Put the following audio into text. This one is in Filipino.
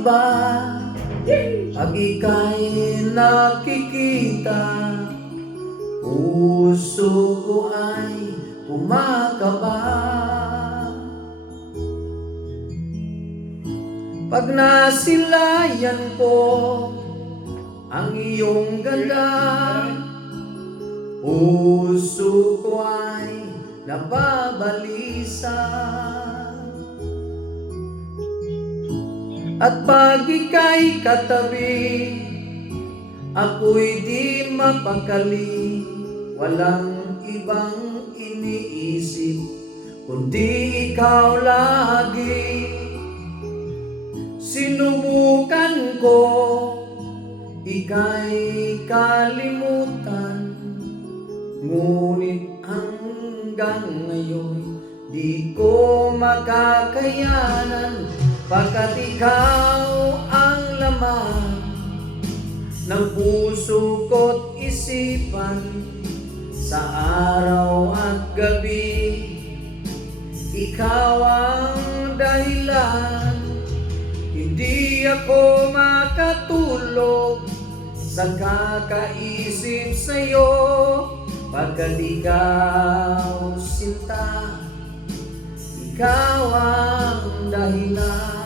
iba pag ika'y nakikita, puso ko ay kumakaba. Pag nasilayan ko ang iyong ganda, puso ko ay nababalisa. At pag ika'y katabi, ako'y di mapakali. Walang ibang iniisip kundi ikaw lagi. Sinubukan ko ika'y kalimutan, ngunit hanggang ngayon di ko makakayanan, pagkat ikaw ang laman ng puso ko't isipan. Sa araw at gabi, ikaw ang dahilan. Hindi ako makatulog sa kakaisip sa'yo, pagkat ikaw sinta, ikaw ang dahilan.